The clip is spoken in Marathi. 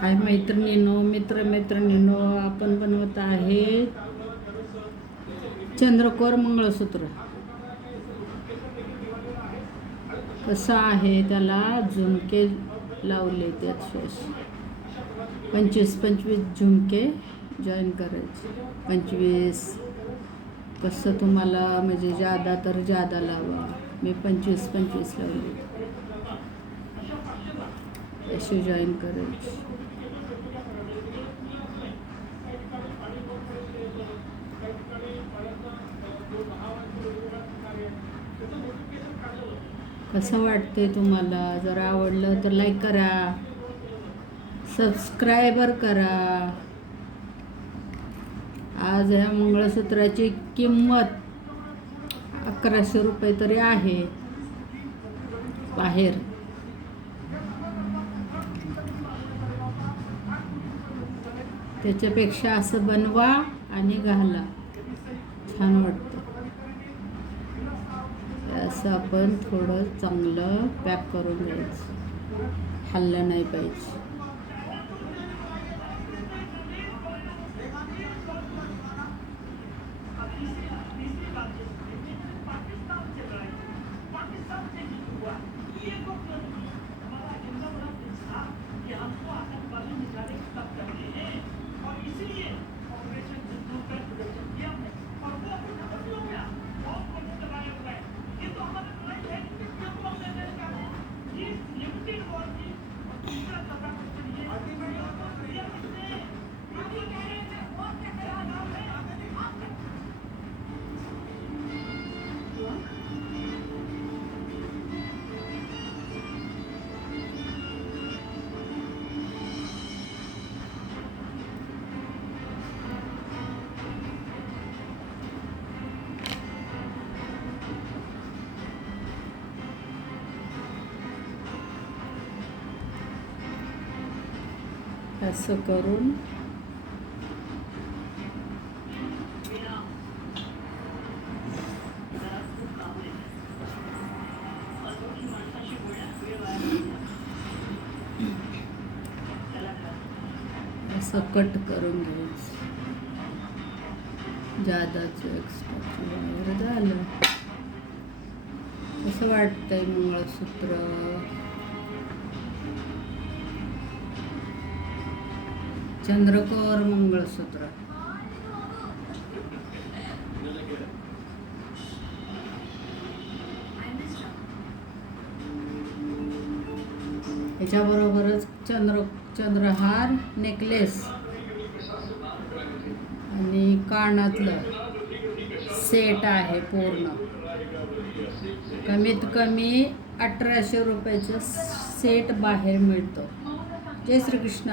हाय मित्रमैत्रिणींनो, आपण बनवत आहे चंद्रकोर मंगळसूत्र. कसं आहे, त्याला झुमके लावले, त्यात 25 झुमके जॉईन करायचे. 25 कसं तुम्हाला म्हणजे जादा तर जादा लावा. मी 25 लावले, असे जॉईन करायचे. कसं वाटते तुम्हाला? जर आवडलं तर लाईक करा, सबस्क्रायबर करा. आज ह्या मंगळसूत्राची किंमत 1100 रुपये तरी आहे बाहेर. त्याच्यापेक्षा असं बनवा आणि घाला, छान वाटतं. असं आपण थोडं चांगलं पॅक करून घ्यायचं, हललं नाही पाहिजे. असं करून असं कट करून घ्यायचं. जादाचं एक्स्ट्रा वगैरे झालं. कसं वाटतंय मंगळसूत्र? चंद्रकोर मंगळसूत्र. ह्याच्याबरोबरच चंद्रहार नेकलेस आणि कानातलं सेट आहे पूर्ण. कमीत कमी 1800 रुपयाचं सेट बाहेर मिळतो. जय श्रीकृष्ण.